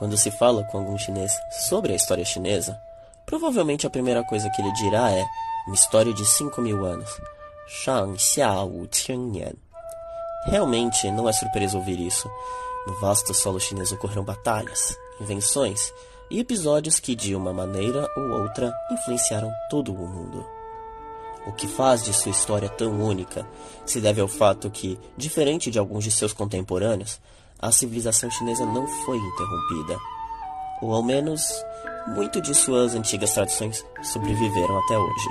Quando se fala com algum chinês sobre a história chinesa, provavelmente a primeira coisa que ele dirá é uma história de 5.000 anos. Shang Xia Wu Qian. Realmente não é surpresa ouvir isso. No vasto solo chinês ocorreram batalhas, invenções e episódios que de uma maneira ou outra influenciaram todo o mundo. O que faz de sua história tão única se deve ao fato que, diferente de alguns de seus contemporâneos, a civilização chinesa não foi interrompida. Ou ao menos, muito de suas antigas tradições sobreviveram até hoje.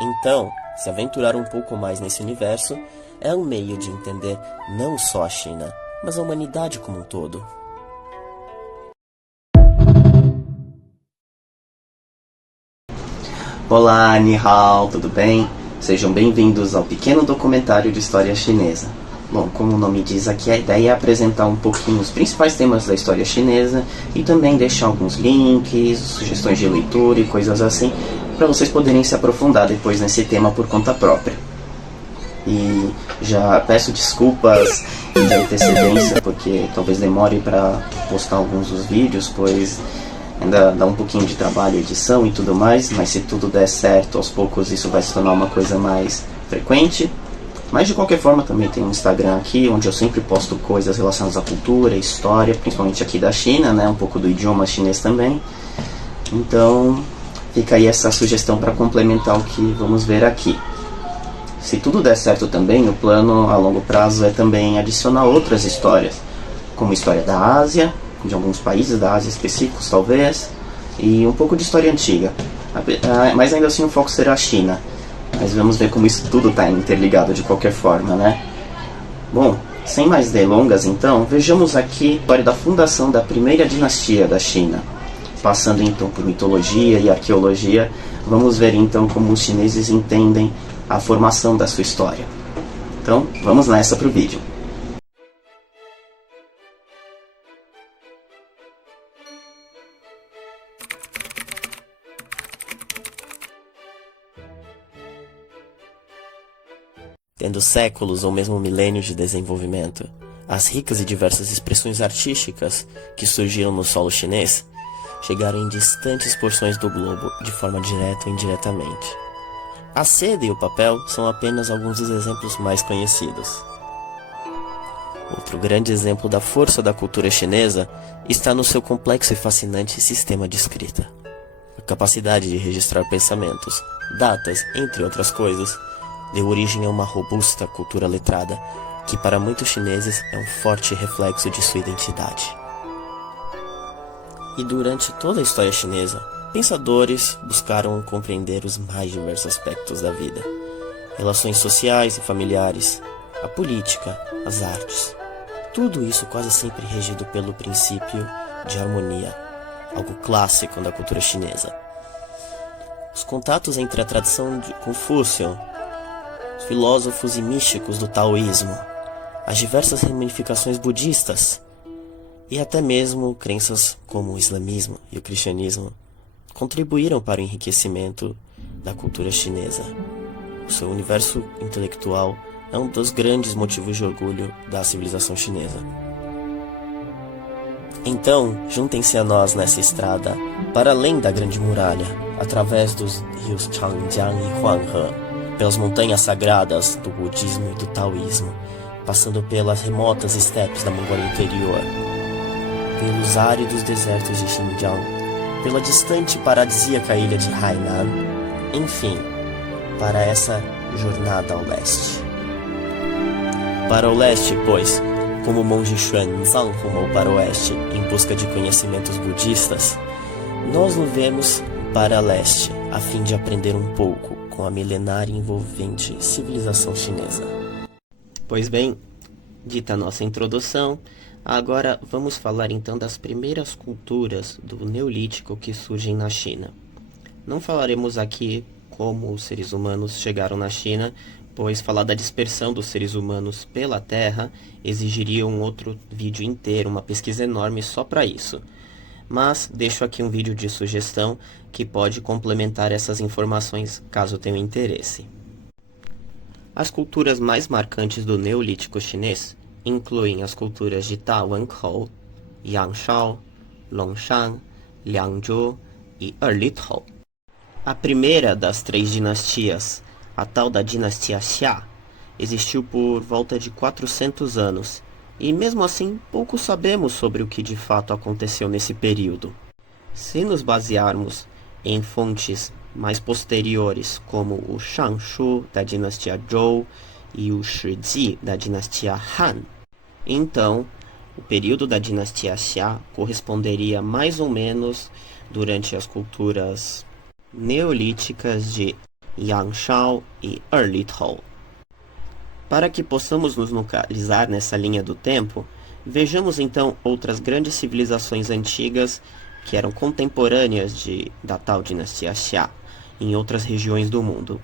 Então, se aventurar um pouco mais nesse universo é um meio de entender não só a China, mas a humanidade como um todo. Olá, Ni Hao, tudo bem? Sejam bem-vindos ao pequeno documentário de história chinesa. Bom, como o nome diz aqui, a ideia é apresentar um pouquinho os principais temas da história chinesa e também deixar alguns links, sugestões de leitura e coisas assim, para vocês poderem se aprofundar depois nesse tema por conta própria. E já peço desculpas de antecedência, porque talvez demore para postar alguns dos vídeos, pois ainda dá um pouquinho de trabalho, edição e tudo mais, mas se tudo der certo, aos poucos isso vai se tornar uma coisa mais frequente. Mas de qualquer forma também tem um Instagram aqui, onde eu sempre posto coisas relacionadas à cultura, história, principalmente aqui da China, né? Um pouco do idioma chinês também. Então fica aí essa sugestão para complementar o que vamos ver aqui. Se tudo der certo também, o plano a longo prazo é também adicionar outras histórias, como história da Ásia, de alguns países da Ásia específicos talvez, e um pouco de história antiga. Mas ainda assim o foco será a China. Mas vamos ver como isso tudo está interligado de qualquer forma, né? Bom, sem mais delongas então, vejamos aqui a história da fundação da primeira dinastia da China. Passando então por mitologia e arqueologia, vamos ver então como os chineses entendem a formação da sua história. Então, vamos nessa para o vídeo. Tendo séculos ou mesmo milênios de desenvolvimento, as ricas e diversas expressões artísticas que surgiram no solo chinês chegaram em distantes porções do globo de forma direta ou indiretamente. A seda e o papel são apenas alguns dos exemplos mais conhecidos. Outro grande exemplo da força da cultura chinesa está no seu complexo e fascinante sistema de escrita. A capacidade de registrar pensamentos, datas, entre outras coisas, deu origem a uma robusta cultura letrada, que para muitos chineses é um forte reflexo de sua identidade. E durante toda a história chinesa, pensadores buscaram compreender os mais diversos aspectos da vida, relações sociais e familiares, a política, as artes. Tudo isso quase sempre regido pelo princípio de harmonia, algo clássico da cultura chinesa. Os contatos entre a tradição de Confúcio, os filósofos e místicos do taoísmo, as diversas ramificações budistas e até mesmo crenças como o islamismo e o cristianismo contribuíram para o enriquecimento da cultura chinesa. O seu universo intelectual é um dos grandes motivos de orgulho da civilização chinesa. Então, juntem-se a nós nessa estrada para além da Grande Muralha, através dos rios Changjiang e Huanghe, pelas montanhas sagradas do budismo e do taoísmo, passando pelas remotas estepes da Mongólia Interior, pelos áridos desertos de Xinjiang, pela distante e paradisíaca ilha de Hainan, enfim, para essa jornada ao leste. Para o leste, pois, como o monge Xuanzang rumou para o oeste em busca de conhecimentos budistas, nós nos vemos para leste, a fim de aprender um pouco com a milenária e envolvente civilização chinesa. Pois bem, dita a nossa introdução, agora vamos falar então das primeiras culturas do Neolítico que surgem na China. Não falaremos aqui como os seres humanos chegaram na China, pois falar da dispersão dos seres humanos pela Terra exigiria um outro vídeo inteiro, uma pesquisa enorme só para isso. Mas deixo aqui um vídeo de sugestão que pode complementar essas informações caso tenham interesse. As culturas mais marcantes do Neolítico chinês incluem as culturas de Tawankou, Yangshao, Longshan, Liangzhu e Erlitou. A primeira das três dinastias, a tal da dinastia Xia, existiu por volta de 400 anos, e mesmo assim pouco sabemos sobre o que de fato aconteceu nesse período. Se nos basearmos em fontes mais posteriores, como o Shangshu da dinastia Zhou e o Shiji da dinastia Han, então o período da dinastia Xia corresponderia mais ou menos durante as culturas neolíticas de Yangshao e Erlitou. Para que possamos nos localizar nessa linha do tempo, vejamos então outras grandes civilizações antigas que eram contemporâneas da tal dinastia Xia em outras regiões do mundo.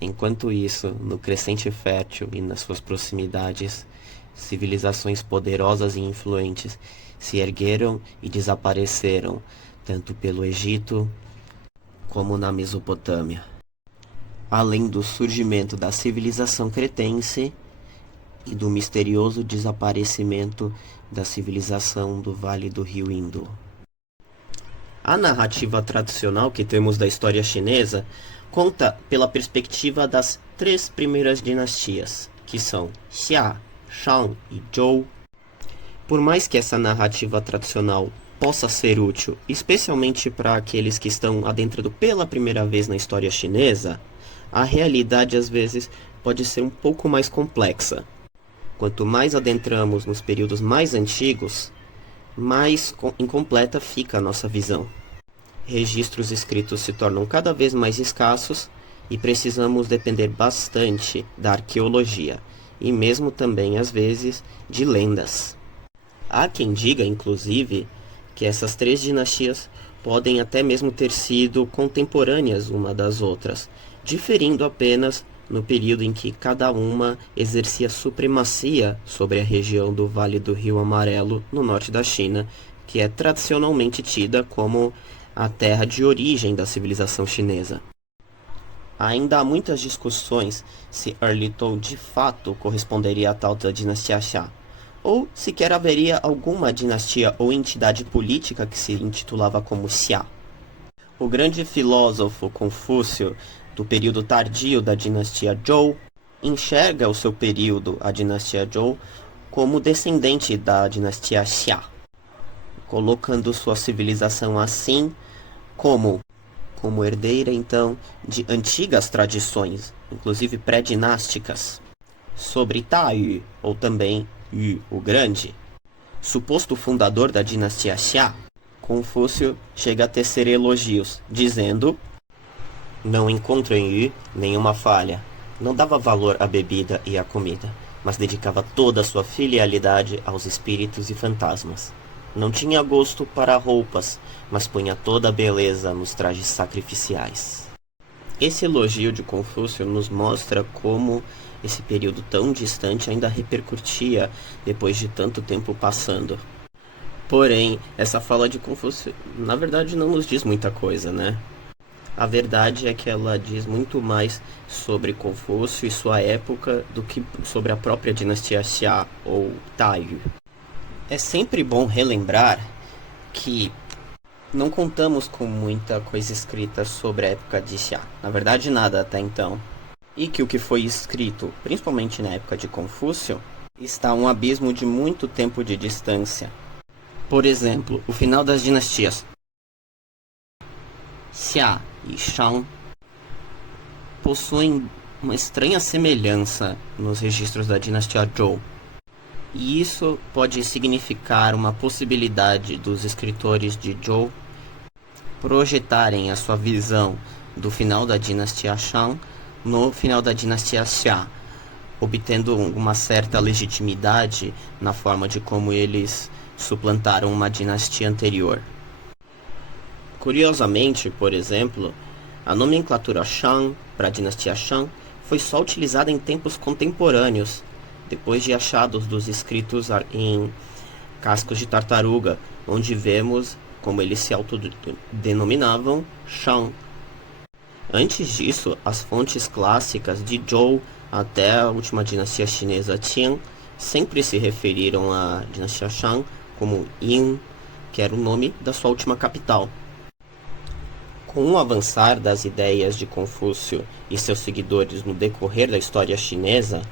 Enquanto isso, no Crescente Fértil e nas suas proximidades, civilizações poderosas e influentes se ergueram e desapareceram, tanto pelo Egito como na Mesopotâmia. Além do surgimento da civilização cretense e do misterioso desaparecimento da civilização do Vale do Rio Indo. A narrativa tradicional que temos da história chinesa conta pela perspectiva das três primeiras dinastias, que são Xia, Shang e Zhou. Por mais que essa narrativa tradicional possa ser útil, especialmente para aqueles que estão adentrando pela primeira vez na história chinesa, a realidade às vezes pode ser um pouco mais complexa. Quanto mais adentramos nos períodos mais antigos, mais incompleta fica a nossa visão. Registros escritos se tornam cada vez mais escassos e precisamos depender bastante da arqueologia e mesmo também, às vezes, de lendas. Há quem diga, inclusive, que essas três dinastias podem até mesmo ter sido contemporâneas uma das outras, diferindo apenas no período em que cada uma exercia supremacia sobre a região do Vale do Rio Amarelo, no norte da China, que é tradicionalmente tida como a terra de origem da civilização chinesa. Ainda há muitas discussões se Erlitou de fato corresponderia à tal da dinastia Xia, ou sequer haveria alguma dinastia ou entidade política que se intitulava como Xia. O grande filósofo Confúcio, do período tardio da dinastia Zhou, enxerga o seu período, a dinastia Zhou, como descendente da dinastia Xia, colocando sua civilização assim como herdeira então de antigas tradições, inclusive pré-dinásticas, sobre Taiyu, ou também Yu o Grande, suposto fundador da dinastia Xia. Confúcio chega a tecer elogios, dizendo: não encontro em Yu nenhuma falha. Não dava valor à bebida e à comida, mas dedicava toda a sua filialidade aos espíritos e fantasmas. Não tinha gosto para roupas, mas punha toda a beleza nos trajes sacrificiais. Esse elogio de Confúcio nos mostra como esse período tão distante ainda repercutia depois de tanto tempo passando. Porém, essa fala de Confúcio, na verdade, não nos diz muita coisa, né? A verdade é que ela diz muito mais sobre Confúcio e sua época do que sobre a própria dinastia Xia ou Taiyu. É sempre bom relembrar que não contamos com muita coisa escrita sobre a época de Xia, na verdade nada até então, e que o que foi escrito, principalmente na época de Confúcio, está a um abismo de muito tempo de distância. Por exemplo, o final das dinastias Xia e Shang possuem uma estranha semelhança nos registros da dinastia Zhou. E isso pode significar uma possibilidade dos escritores de Zhou projetarem a sua visão do final da dinastia Shang no final da dinastia Xia, obtendo uma certa legitimidade na forma de como eles suplantaram uma dinastia anterior. Curiosamente, por exemplo, a nomenclatura Shang para a dinastia Shang foi só utilizada em tempos contemporâneos, depois de achados dos escritos em cascos de tartaruga, onde vemos como eles se autodenominavam Shang. Antes disso, as fontes clássicas de Zhou até a última dinastia chinesa Qing sempre se referiram à dinastia Shang como Yin, que era o nome da sua última capital. Com o avançar das ideias de Confúcio e seus seguidores no decorrer da história chinesa,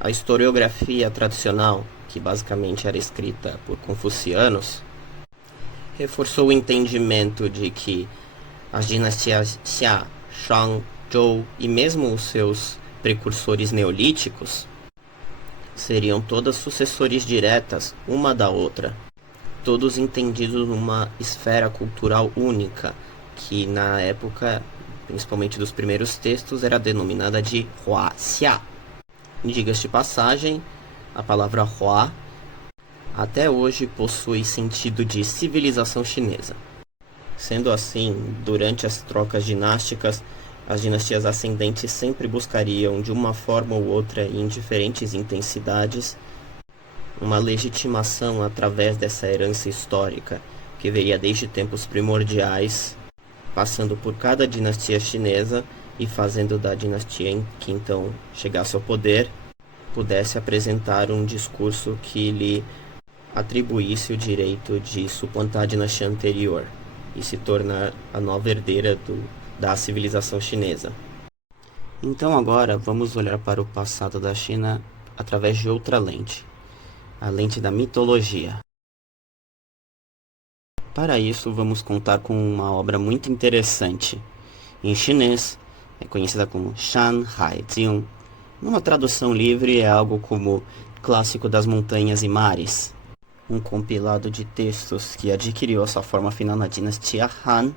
a historiografia tradicional, que basicamente era escrita por confucianos, reforçou o entendimento de que as dinastias Xia, Shang, Zhou e mesmo os seus precursores neolíticos seriam todas sucessores diretas uma da outra, todos entendidos numa esfera cultural única, que na época, principalmente dos primeiros textos, era denominada de Huaxia. Diga-se de passagem, a palavra Hua até hoje possui sentido de civilização chinesa. Sendo assim, durante as trocas dinásticas, as dinastias ascendentes sempre buscariam, de uma forma ou outra e em diferentes intensidades, uma legitimação através dessa herança histórica, que veio desde tempos primordiais, passando por cada dinastia chinesa e fazendo da dinastia que então chegasse ao poder, pudesse apresentar um discurso que lhe atribuísse o direito de suplantar a dinastia anterior e se tornar a nova herdeira da civilização chinesa. Então agora vamos olhar para o passado da China através de outra lente, a lente da mitologia. Para isso vamos contar com uma obra muito interessante. Em chinês é conhecida como Shan Hai Jing. Numa tradução livre é algo como Clássico das Montanhas e Mares, um compilado de textos que adquiriu a sua forma final na dinastia Han,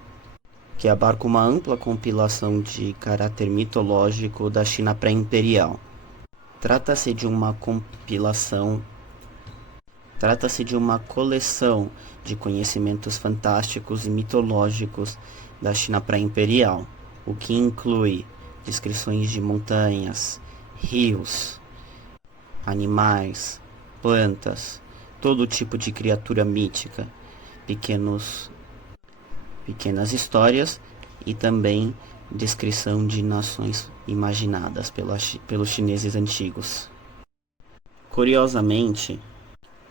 que abarca uma ampla compilação de caráter mitológico da China pré-imperial. Trata-se de uma coleção de conhecimentos fantásticos e mitológicos da China pré-imperial, o que inclui descrições de montanhas, rios, animais, plantas, todo tipo de criatura mítica, pequenas histórias e também descrição de nações imaginadas pelos chineses antigos. Curiosamente,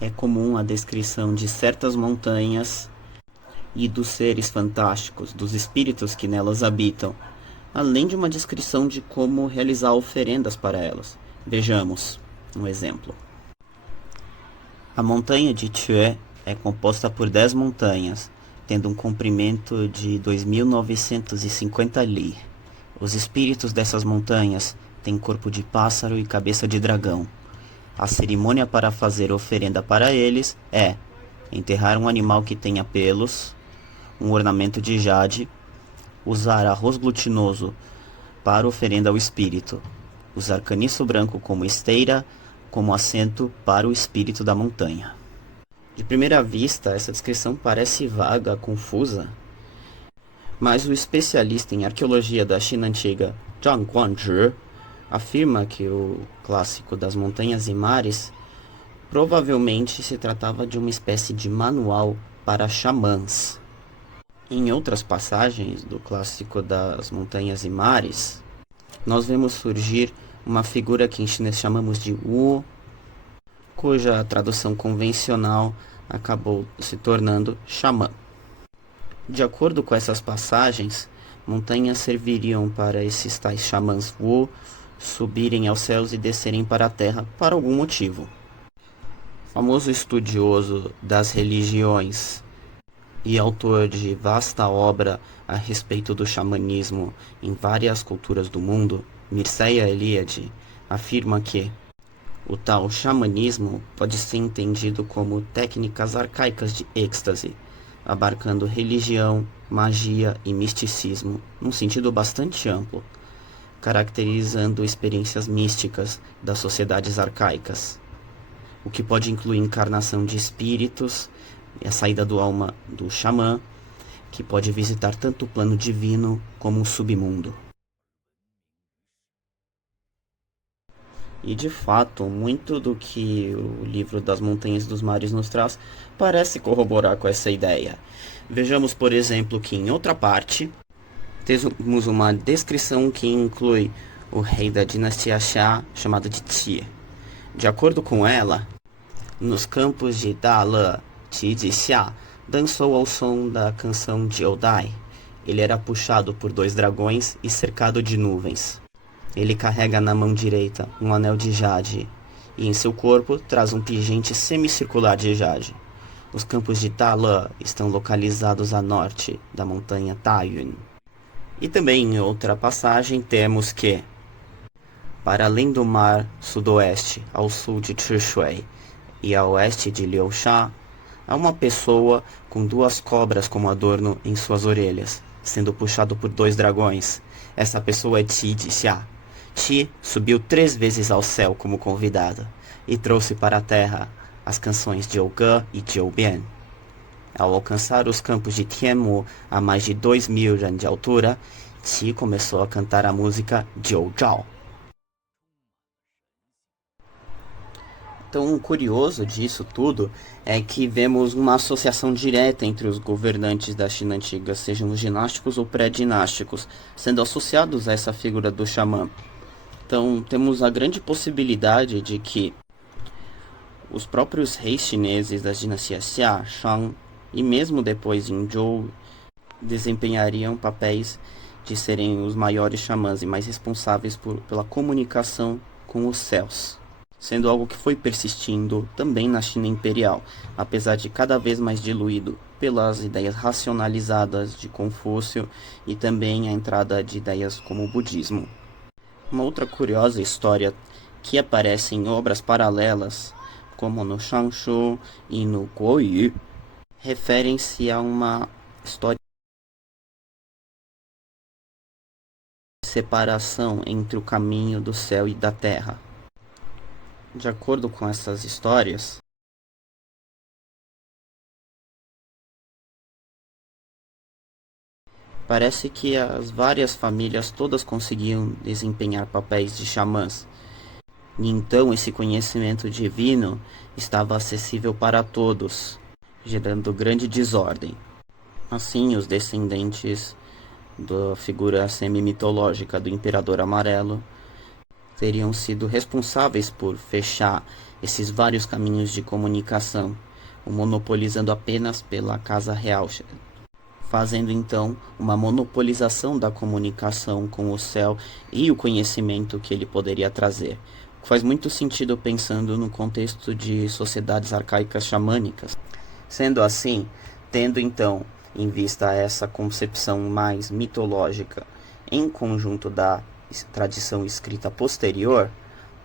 é comum a descrição de certas montanhas e dos seres fantásticos, dos espíritos que nelas habitam, além de uma descrição de como realizar oferendas para elas. Vejamos um exemplo. A montanha de Chue é composta por 10 montanhas, tendo um comprimento de 2.950 li. Os espíritos dessas montanhas têm corpo de pássaro e cabeça de dragão. A cerimônia para fazer oferenda para eles é enterrar um animal que tenha pelos, um ornamento de jade, usar arroz glutinoso para oferenda ao espírito, usar caniço branco como esteira, como assento para o espírito da montanha. De primeira vista, essa descrição parece vaga, confusa, mas o especialista em arqueologia da China antiga, Zhang Guangzhi, afirma que o Clássico das Montanhas e Mares provavelmente se tratava de uma espécie de manual para xamãs. Em outras passagens do Clássico das Montanhas e Mares, nós vemos surgir uma figura que em chinês chamamos de Wu, cuja tradução convencional acabou se tornando xamã. De acordo com essas passagens, montanhas serviriam para esses tais xamãs Wu subirem aos céus e descerem para a terra por algum motivo. O famoso estudioso das religiões e autor de vasta obra a respeito do xamanismo em várias culturas do mundo, Mircea Eliade, afirma que o tal xamanismo pode ser entendido como técnicas arcaicas de êxtase, abarcando religião, magia e misticismo, num sentido bastante amplo, caracterizando experiências místicas das sociedades arcaicas, o que pode incluir encarnação de espíritos e a saída do alma do xamã, que pode visitar tanto o plano divino como o submundo. E de fato, muito do que o livro das Montanhas e dos Mares nos traz parece corroborar com essa ideia. Vejamos, por exemplo, que em outra parte temos uma descrição que inclui o rei da dinastia Xia, chamado de Qi. De acordo com ela, nos campos de Dale, Qijixia, dançou ao som da canção Jiudai. Ele era puxado por 2 dragões e cercado de nuvens. Ele carrega na mão direita um anel de jade, e em seu corpo traz um pingente semicircular de jade. Os campos de Tala estão localizados a norte da montanha Taiyun. E também em outra passagem temos que, para além do mar sudoeste, ao sul de Chishui e a oeste de Liuxia, há uma pessoa com 2 cobras como adorno em suas orelhas, sendo puxado por 2 dragões. Essa pessoa é Qi Jixia. Qi subiu 3 vezes ao céu como convidada e trouxe para a terra as canções Jiuge e Jiubian. Ao alcançar os campos de Tianmu a mais de 2.000 ren de altura, Qi começou a cantar a música Jiuzhao. Então, o curioso disso tudo é que vemos uma associação direta entre os governantes da China antiga, sejam os dinásticos ou pré-dinásticos, sendo associados a essa figura do xamã. Então, temos a grande possibilidade de que os próprios reis chineses das dinastias Xia, Shang e mesmo depois em Zhou desempenhariam papéis de serem os maiores xamãs e mais responsáveis pela comunicação com os céus, sendo algo que foi persistindo também na China imperial, apesar de cada vez mais diluído pelas ideias racionalizadas de Confúcio e também a entrada de ideias como o budismo. Uma outra curiosa história que aparece em obras paralelas, como no Shangshu e no Guoyu, referem-se a uma história de separação entre o caminho do céu e da terra. De acordo com essas histórias, parece que as várias famílias todas conseguiam desempenhar papéis de xamãs, e então esse conhecimento divino estava acessível para todos, gerando grande desordem. Assim, os descendentes da figura semi-mitológica do Imperador Amarelo teriam sido responsáveis por fechar esses vários caminhos de comunicação, o monopolizando apenas pela Casa Real, fazendo então uma monopolização da comunicação com o céu e o conhecimento que ele poderia trazer. Faz muito sentido pensando no contexto de sociedades arcaicas xamânicas. Sendo assim, tendo então em vista essa concepção mais mitológica em conjunto da tradição escrita posterior,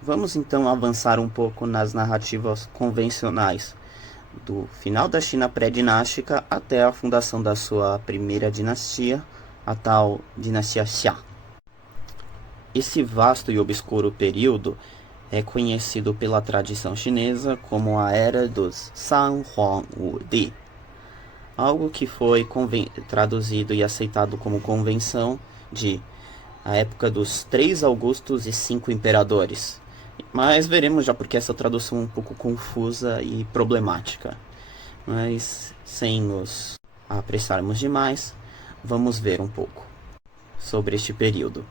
vamos então avançar um pouco nas narrativas convencionais, do final da China pré-dinástica até a fundação da sua primeira dinastia, a tal dinastia Xia. Esse vasto e obscuro período é conhecido pela tradição chinesa como a Era dos San Huang Wu Di, algo que foi traduzido e aceitado como convenção de a época dos 3 Augustos e 5 Imperadores. Mas veremos já porque essa tradução é um pouco confusa e problemática. Mas sem nos apressarmos demais, vamos ver um pouco sobre este período.